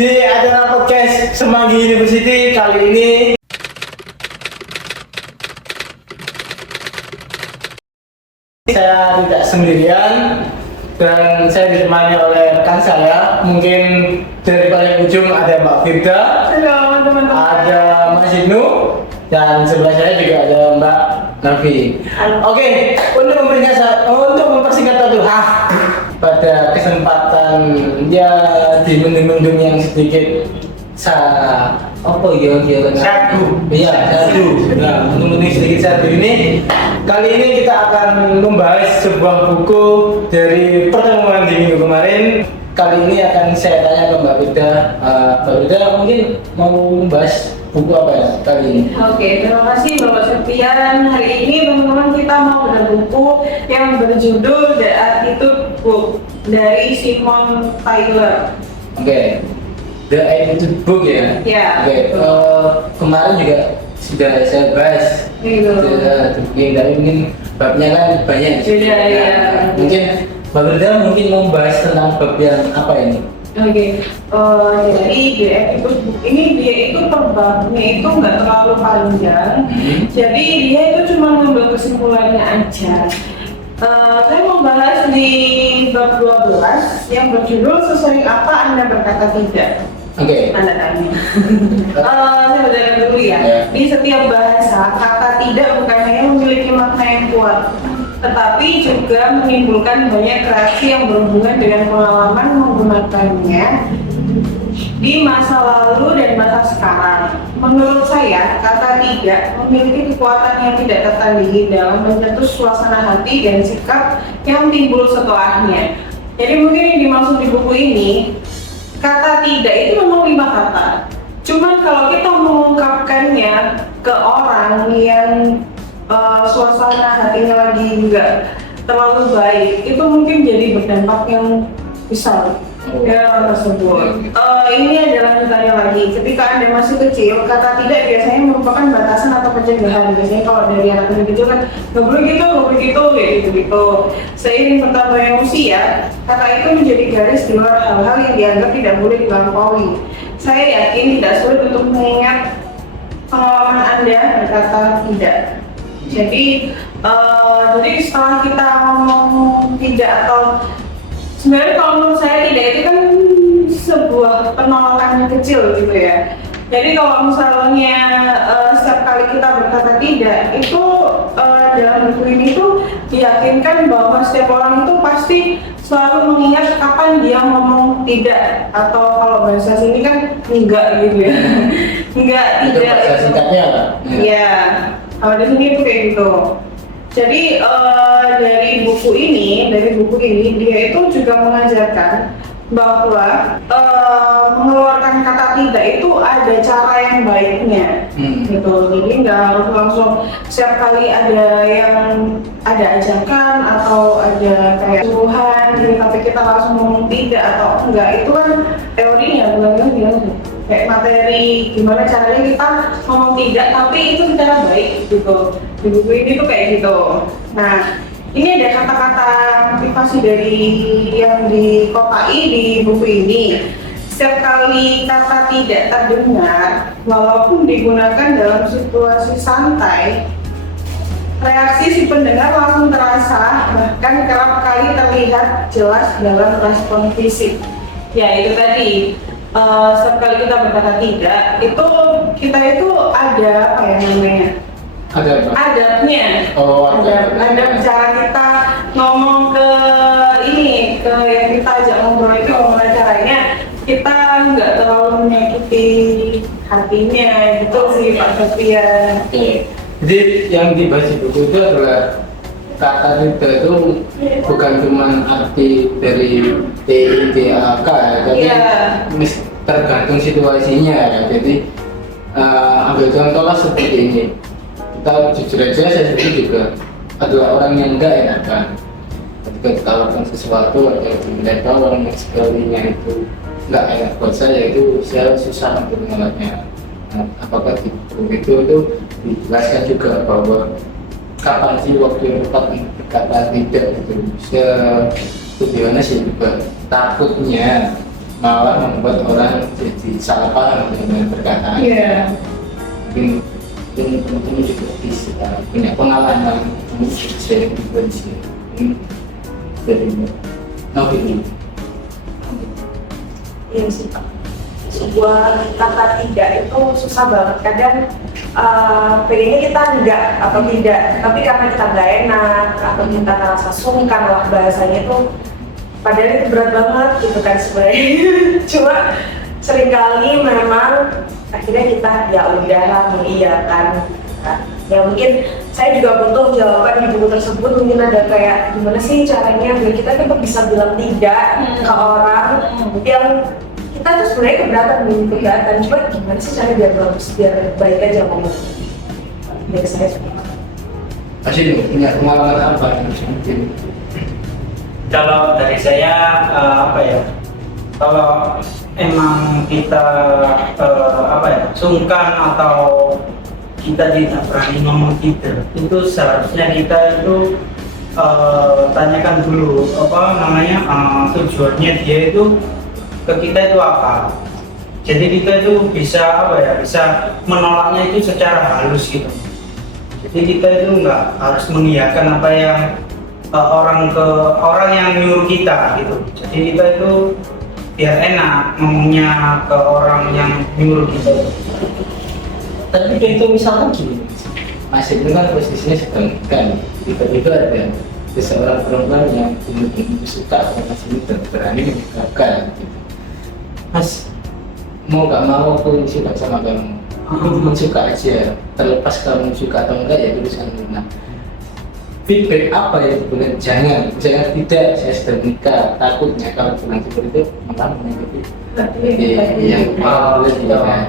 Di acara podcast Semanggi University kali ini saya tidak sendirian dan saya ditemani oleh rekan saya. Mungkin dari paling ujung ada Mbak Firda, Halo teman-teman. ada Mas Ibnu, dan sebelah saya juga ada Mbak Nafi. Oke, untuk mempersingkat waktu, pada kesempatan ya di mendung-mendung yang sedikit sadu. Nah, mendung sedikit sadu ini, kali ini kita akan membahas sebuah buku dari pertemuan di minggu kemarin. Kali ini akan saya tanya ke Mbak Firda. Mbak Firda mungkin mau membahas buku apa ya kali ini? Oke, terima kasih Bapak Septian. Hari ini teman-teman kita mau bedah buku yang berjudul The Attitude Book dari Simon Taylor. Oke, The Attitude Book ya? Ya. Oke, kemarin juga sudah saya bahas. Gitu. Tapi mungkin babnya kan banyak. Iya, iya. Mungkin Mbak Firda mungkin mau membahas tentang bab yang apa ini? Oke, jadi dia itu per babnya itu nggak terlalu panjang, jadi dia itu cuma ngambil kesimpulannya aja. Saya mau bahas di bab 12 yang berjudul sesering apa Anda berkata tidak. Oke. Anda tanya. Saya bacakan dulu ya. Di setiap bahasa, kata tidak bukan hanya memiliki makna yang kuat, tetapi juga menimbulkan banyak reaksi yang berhubungan dengan pengalaman menggunakannya di masa lalu dan masa sekarang. Menurut saya, kata tidak memiliki kekuatan yang tidak tertandingi dalam menyentuh suasana hati dan sikap yang timbul setelahnya. Jadi mungkin yang dimaksud di buku ini, kata tidak itu memang 5 kata. Cuman kalau kita mengungkapkannya ke orang yang suasana hatinya lagi nggak terlalu baik, itu mungkin jadi berdampak yang besar ya tersebut. Ini adalah lanjutannya lagi. Ketika Anda masih kecil, kata tidak biasanya merupakan batasan atau pencegahan. Biasanya kalau dari anak kecil kan nggak boleh gitu, kayak gitu. Seiring bertambahnya usia, kata itu menjadi garis di luar hal-hal yang dianggap tidak boleh dilampaui. Saya yakin tidak sulit untuk mengingat pengalaman Anda berkata tidak. Jadi setelah kita ngomong tidak, atau sebenarnya kalau menurut saya tidak itu kan sebuah penolakan yang kecil gitu ya. Jadi kalau misalnya setiap kali kita berkata tidak, itu dalam buku ini tuh diyakinkan bahwa setiap orang itu pasti selalu mengingat kapan dia ngomong tidak, atau kalau bahasa sini kan enggak gitu ya. Enggak, Itu tidak. bahasa singkatnya apa? Iya. Kalau di sini itu kayak gitu. Jadi dari buku ini dia itu juga mengajarkan bahwa mengeluarkan kata tidak itu ada cara yang baiknya, gitu. Jadi nggak harus langsung setiap kali ada ajakan atau ada kayak suruhan, tapi kita harus ngomong tidak atau enggak. Itu kan teorinya, bukan dia kayak materi gimana caranya kita ngomong tidak tapi itu secara baik gitu. Di buku ini tuh kayak gitu. Nah, ini ada kata-kata motivasi dari yang dikotai di buku ini. Setiap kali kata tidak terdengar, walaupun digunakan dalam situasi santai, reaksi si pendengar langsung terasa, bahkan kerap kali terlihat jelas dalam respon fisik. Ya itu tadi. Setiap kali kita berkata tidak, itu kita itu ada apa ya namanya? Adabnya. Adab cara kita ngomong ke yang kita ajak ngobrol itu gimana caranya kita nggak terlalu menyakiti hatinya, gitu sih Pak Septian. Jadi yang dibahas di buku itu adalah kata tidak itu bukan cuma arti dari TIDAK ya, tapi tergantung situasinya ya. Jadi ambil contoh lah seperti ini. Kita jujur aja, saya sendiri juga adalah orang yang enggak enakan. Ketika ditawarkan sesuatu atau diminta tolong yang sekalinya itu enggak enak buat saya, itu saya susah untuk menolaknya. Apakah di buku itu dijelaskan juga bahwa kapan sih waktu yang tepat berkata tidak gitu. Tujuannya sih juga takutnya malah membuat orang jadi salah paham dengan perkataan. Iya. Mungkin teman-teman juga bisa punya pengalaman sharing juga di sini. Dari Novi. Iya sih Pak. Sebuah kata tidak itu susah banget. Kadang pengennya kita enggak atau tidak, tapi karena kita nggak enak atau kita ngerasa sungkan lah bahasanya itu, padahal itu berat banget gitu kan sebenarnya. Cuma seringkali memang akhirnya kita ya udahlah mengiyakan. Ya mungkin saya juga butuh jawaban di buku tersebut, mungkin ada kayak gimana sih caranya biar kita tetap bisa bilang tidak ke orang yang kita tuh sebenarnya keberatan dengan keberatan, cuma gimana sih cara biar bagus, biar baik aja ngomong. Biar saya suka. Pasti punya pengalaman apa yang mungkin? Kalau dari saya apa ya? Kalau emang kita sungkan atau kita tidak berani ngomong tidak, itu seharusnya kita itu tanyakan dulu tujuannya dia itu ke kita itu apa. Jadi kita itu bisa bisa menolaknya itu secara halus gitu. Jadi kita itu nggak harus mengiyakan apa yang orang yang nyuruh kita gitu. Jadi kita itu biar enak ngomongnya ke orang yang nyuruh kita. Tapi itu misalkan gini, masih itu kan posisinya sedang kan, tiba-tiba ada seseorang perempuan yang benar-benar suka sama Mas ini dan berani mengungkapkan gitu. Mas, mau gak mau aku suka sama kamu, aku cuma suka aja, terlepas kamu suka atau enggak ya urusanmu. Nah, feedback apa yang benar jangan tidak, saya sudah menikah, takutnya kalau bilang seperti itu malah menyakiti yang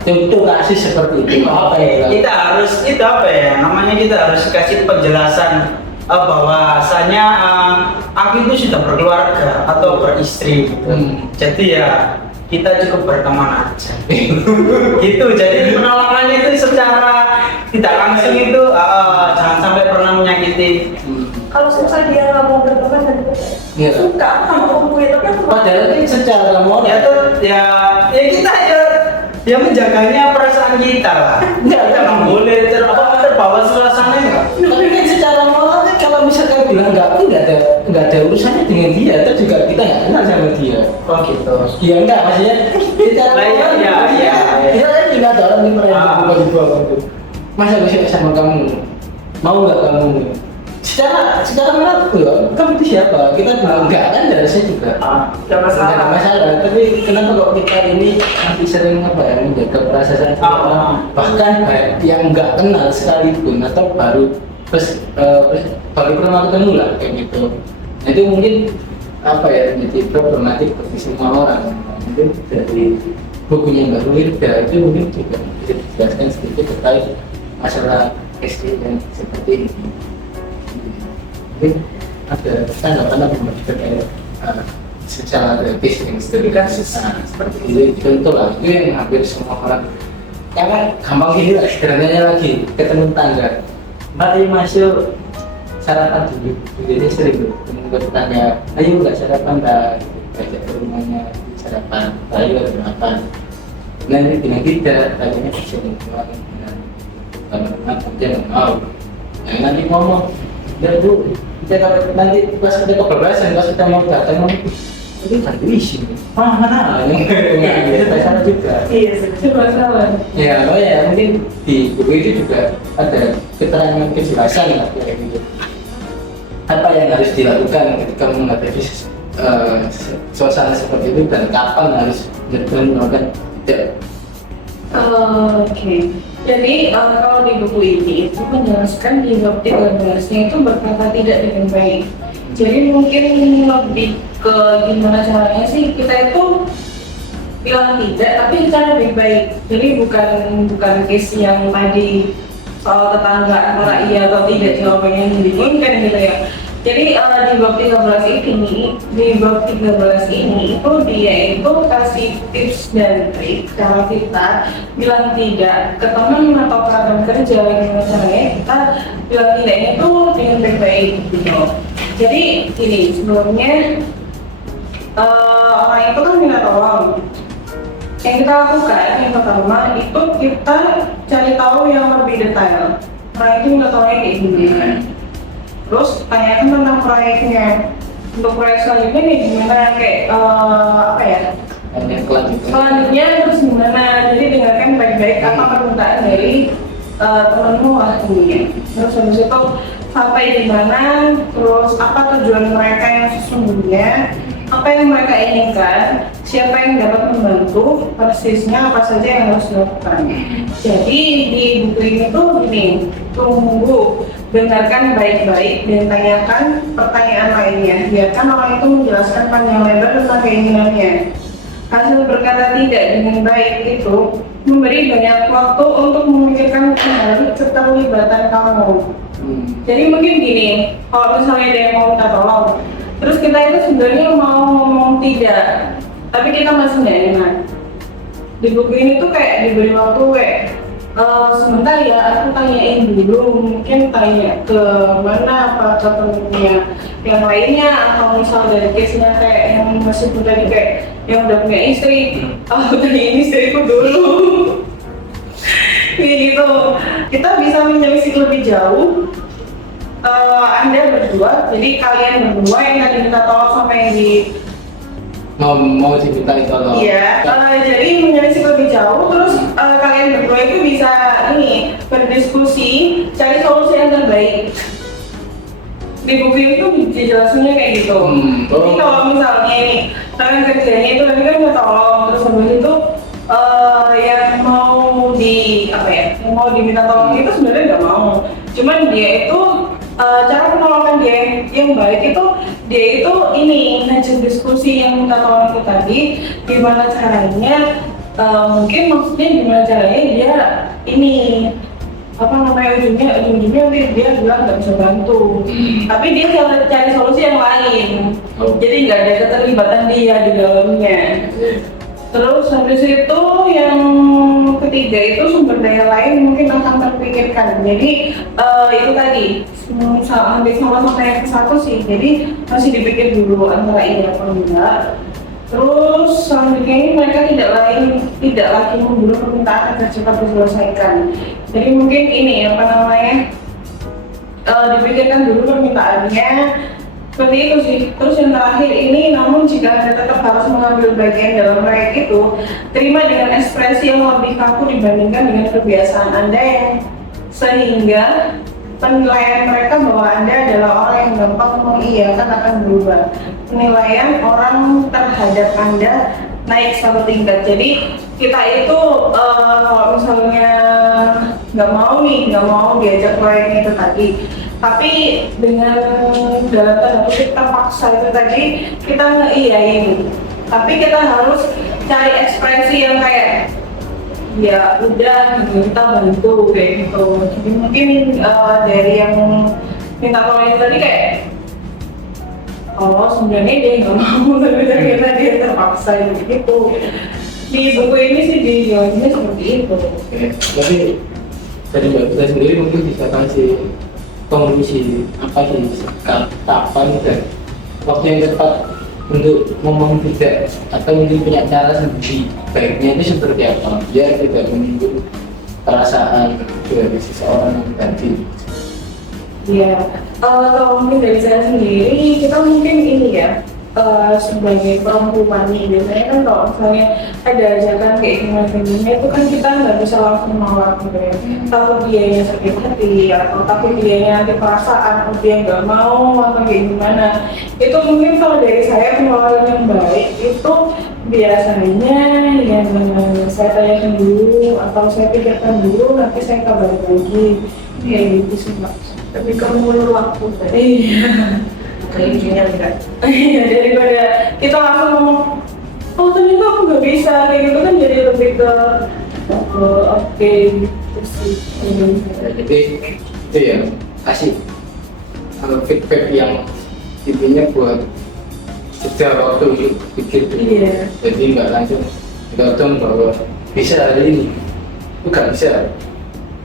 contoh kasih seperti itu apa ya? Kita harus namanya kita harus kasih penjelasan bahwasanya aku itu sudah berkeluarga atau beristri gitu. Jadi ya kita cukup berteman aja. Gitu. Jadi penolakannya itu secara tidak langsung itu jangan sampai pernah menyakiti. Kalau susah dia nggak mau berteman dan suka sama kamu ya, tapi aku Padahal itu secara moral ya kita ya menjaganya perasaan kita lah. Jangan boleh terbawa suasananya. tapi kan secara moral kan kalau misalkan bilang enggak ada urusannya dengan dia, atau juga kita nggak kenal sama dia. Oh gitu. Ya enggak, maksudnya secara moral Iya. kita kan juga ada orang yang pernah di bawah itu. Masa gue suka sama kamu, mau nggak kamu? Secara moral kamu itu siapa? Kita bilang enggak kan harusnya juga. nggak masalah. Nggak ada masalah. Tapi kenapa kok kita ini masih sering menjaga perasaan bahkan yang nggak kenal sekalipun atau baru pernah ketemu lah kayak gitu. Nah, itu mungkin menjadi problematik bagi semua orang. Mungkin dari bukunya Mbak Wirda itu mungkin juga bisa dijelaskan sedikit terkait masalah SD yang seperti ini. Mungkin ada tanggapan apa terkait secara gratis yang seperti itu contoh lah, itu yang hampir semua orang karena gampang gini lah, sederhananya lagi ketemu tangga mari masuk sarapan dulu, jadi sering ketemu tetangga, ayo nggak sarapan dah, ajak ke rumahnya sarapan, ayo sarapan. Nanti bilang tidak, tadinya bisa ngomong kalau dia nggak mau, yang nanti ngomong, ya bu, kita nanti pas kita kebebasan, pas kita mau datang itu kan diisi, mana yang itu masalah juga. Iya, itu masalah. Ya, mungkin di buku itu juga ada keterangan kejelasan lah kayak gitu. Apa yang harus dilakukan ketika menghadapi suasana seperti itu dan kapan harus benar-benar melakukan tidak. Oke. Jadi kalau di buku ini itu menjelaskan di bab 13-nya itu berkata tidak dengan baik. Jadi mungkin lebih ke gimana caranya sih kita itu bilang tidak tapi secara baik-baik. Jadi bukan case yang tadi soal tetangga antara iya atau tidak jawabannya yang dibingungkan gitu ya. Jadi di bab 13 ini itu dia itu kasih tips dan trik kalau kita bilang tidak ke teman atau ke rekan kerja, gimana caranya kita bilang tidaknya itu dengan baik-baik gitu. Jadi gini, sebelumnya orang itu kan minta tolong. Yang kita lakukan yang pertama itu kita cari tahu yang lebih detail. Orang itu minta tolongnya kayak gimana. Terus tanyakan tentang proyeknya. Untuk proyek selanjutnya nih gimana kayak apa ya? Selanjutnya terus gimana? Jadi dengarkan baik-baik apa permintaan dari temenmu lah ini. Terus habis itu sampai di mana, terus apa tujuan mereka yang sesungguhnya, apa yang mereka inginkan, siapa yang dapat membantu, persisnya apa saja yang harus dilakukan. Jadi di buku ini tuh gini, tunggu, dengarkan baik-baik dan tanyakan pertanyaan lainnya. Biarkan orang itu menjelaskan panjang lebar tentang keinginannya. Hasil berkata tidak dengan baik itu memberi banyak waktu untuk memikirkan kembali keterlibatan kamu. Jadi mungkin gini, kalau misalnya ada yang mau minta tolong, terus kita itu sebenarnya mau ngomong tidak, tapi kita masih nggak enak. Di buku ini tuh kayak diberi waktu kayak sebentar ya, aku tanyain dulu, mungkin tanya ke mana, apa ke temennya yang lainnya, atau misal dari case-nya kayak yang masih muda nih, kayak yang udah punya istri, aku tanyain istriku dulu. Kayak gitu, kita bisa menyelisih lebih jauh. Anda berdua, jadi kalian berdua yang tadi minta tolong sampai yang di mau diminta tolong. Iya, jadi menyelisih lebih jauh, terus kalian berdua itu bisa ini berdiskusi, cari solusi yang terbaik. Di buku ini tuh dijelasinnya kayak gitu. Jadi kalau misalnya ini kalian kerjanya itu tadi kan minta tolong, terus habis itu yang mau yang mau diminta tolong itu sebenarnya nggak mau. Cuman dia itu cara menolongkan dia yang baik itu dia itu ini ngajak diskusi yang minta tolong itu tadi, gimana caranya, mungkin maksudnya gimana caranya dia ini ujungnya nanti dia bilang nggak bisa bantu, tapi dia cari solusi yang lain, jadi nggak ada keterlibatan dia di dalamnya. Terus habis itu yang ketiga itu sumber daya lain mungkin akan terpikirkan. Jadi itu tadi hampir sama yang ke-1 sih. Jadi masih dipikir dulu antara iya atau enggak. Terus selanjutnya ini mereka tidak lagi memburu permintaan agar cepat diselesaikan. Jadi mungkin ini dipikirkan dulu permintaannya. Seperti itu sih. Terus yang terakhir ini, namun jika Anda tetap harus mengambil bagian dalam proyek itu, terima dengan ekspresi yang lebih kaku dibandingkan dengan kebiasaan Anda yang sehingga penilaian mereka bahwa Anda adalah orang yang gampang mengiyakan akan berubah. Penilaian orang terhadap Anda naik 1 tingkat. Jadi kita itu kalau misalnya nggak mau diajak proyeknya itu tadi, tapi dengan dalam tanda kutip terpaksa itu tadi kita ngeiyain, tapi kita harus cari ekspresi yang kayak ya udah kita bantu kayak gitu. Jadi mungkin dari yang minta tolong itu tadi kayak sebenarnya dia nggak mau, tapi ternyata dia terpaksa gitu. Di buku ini sih dijelasinnya seperti itu. Tapi dari Mbak Putri sendiri mungkin bisa kasih konklusi apa sih kapan dan waktu yang tepat untuk ngomong tidak, atau mungkin punya cara sendiri baiknya itu seperti apa biar tidak menimbulkan perasaan dari seseorang yang tadi. Iya, kalau mungkin dari saya sendiri, kita mungkin ini ya sebagai perempuan nih, biasanya kan kalau misalnya ada ajakan kayak gimana itu kan kita nggak bisa langsung nolak gitu ya. Takut dianya sakit hati atau takut dianya nanti perasaan atau dia nggak mau atau kayak gimana. Itu mungkin kalau dari saya pengelolaan yang baik itu biasanya yang saya tanyakan dulu atau saya pikirkan dulu, nanti saya kabarin lagi kayak gitu sih Mbak. Tapi kamu perlu waktu kan? Iya. Kayaknya enggak. Iya, daripada kita langsung ngomong, ternyata aku nggak bisa kayak gitu kan, jadi lebih ke oke gitu sih. Jadi itu ya kasih feedback yang intinya buat sejak waktu untuk pikir dulu. Iya. Jadi nggak langsung ditodong bahwa bisa hari ini, itu nggak bisa.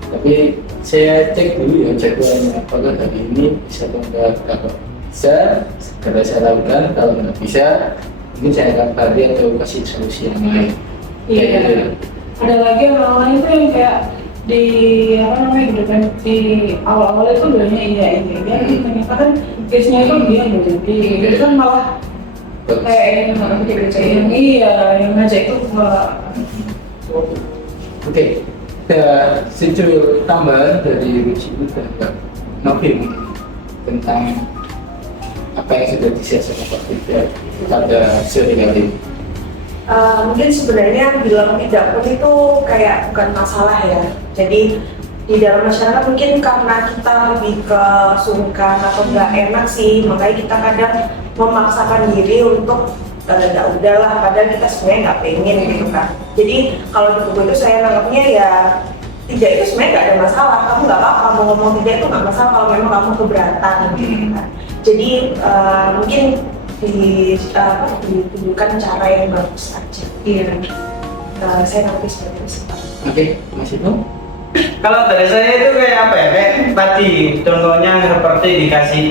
Tapi saya cek dulu ya jadwalnya, apakah hari ini bisa atau enggak. Kalau bisa segera saya lakukan, kalau nggak bisa mungkin saya kabari atau kasih solusi yang lain. Iya. Kayak gitu. Ada lagi orang lain tuh yang kayak di apa namanya gitu kan di awal-awal itu bilangnya iya ternyata kan case-nya itu dia nggak jadi itu kan malah kayak yang yang ngajak itu malah. Oke, secuil tambahan dari Ruci dan Mbak Novi tentang apa yang sudah disiasatkan Pak Tidak pada seri kali ini. Mungkin sebenarnya bilang tidak pun itu kayak bukan masalah ya. Jadi di dalam masyarakat mungkin karena kita lebih ke sungkan atau nggak enak sih, makanya kita kadang memaksakan diri untuk nggak udahlah, padahal kita sebenarnya nggak pengen gitu kan. Jadi kalau di buku itu saya nangkapnya ya tidak itu sebenarnya nggak ada masalah, kamu nggak apa-apa mau ngomong tidak itu nggak masalah kalau memang kamu keberatan gitu kan. Jadi mungkin ditunjukkan cara yang bagus aja. Iya. Saya nangkep seperti itu. Oke, Mas Ibnu? Kalau dari saya itu kayak apa ya? Kayak tadi contohnya seperti dikasih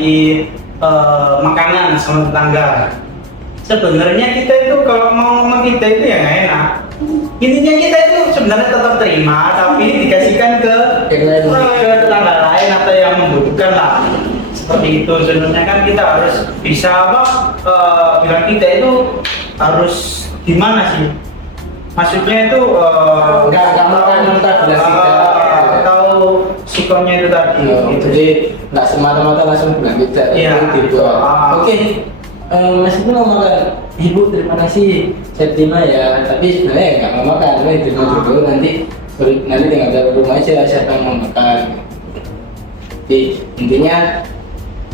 makanan sama tetangga. Sebenarnya kita itu kalau mau ngomong kita itu ya nggak enak. Intinya kita itu sebenarnya tetap terima, tapi dikasihkan ke tetangga lain atau yang membutuhkan lah. Seperti itu sebenarnya kan kita harus bisa bilang kita itu harus gimana sih? Maksudnya itu nggak mentah-mentah bilang kita. Tahu sikonnya itu tadi. Jadi nggak semata-mata langsung bilang kita. Iya. Gitu. Oke. Mas Ibnu mau makan, Ibu terima kasih, saya terima ya. Tapi sebenarnya nggak mau makan, saya terima dulu nanti tinggal dari rumah aja siapa yang mau makan. Jadi intinya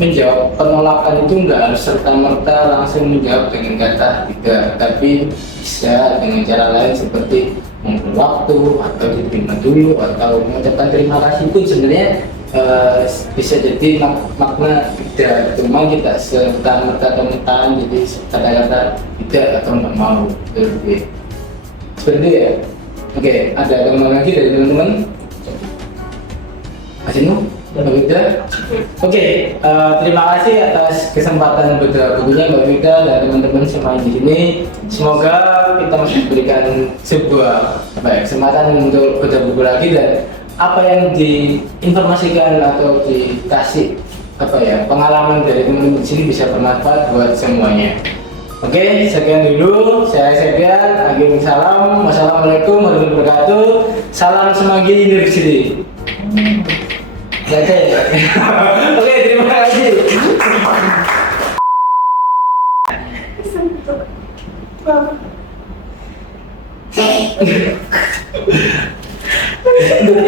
menjawab penolakan itu nggak harus serta-merta langsung menjawab dengan kata tidak, tapi bisa dengan cara lain seperti memberi waktu atau diterima dulu atau mengucapkan terima kasih pun sebenarnya bisa jadi makna tidak, cuma kita serta-merta atau mentahan jadi kata-kata tidak atau nggak mau seperti itu ya. Oke, ada tambahan lagi dari teman-teman? Mas Ibnu? Mbak Wida? Oke, terima kasih atas kesempatan berbagi bukunya Mbak Wida dan teman-teman semua di sini. Semoga kita masih diberikan sebuah kesempatan untuk berbagi buku lagi dan apa yang diinformasikan atau dikasih pengalaman dari teman-teman di sini bisa bermanfaat buat semuanya. Oke, sekian dulu. Saya Septian. Salam. Wassalamualaikum warahmatullahi wabarakatuh. Salam semanggi University. Oke, terima kasih.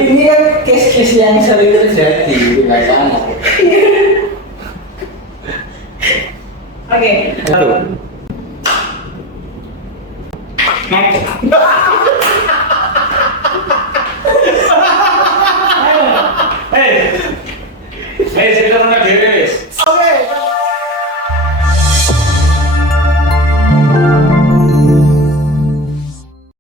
Ini kan case-case yang sering terjadi di sana. Oke. Hei, sekarang lagi.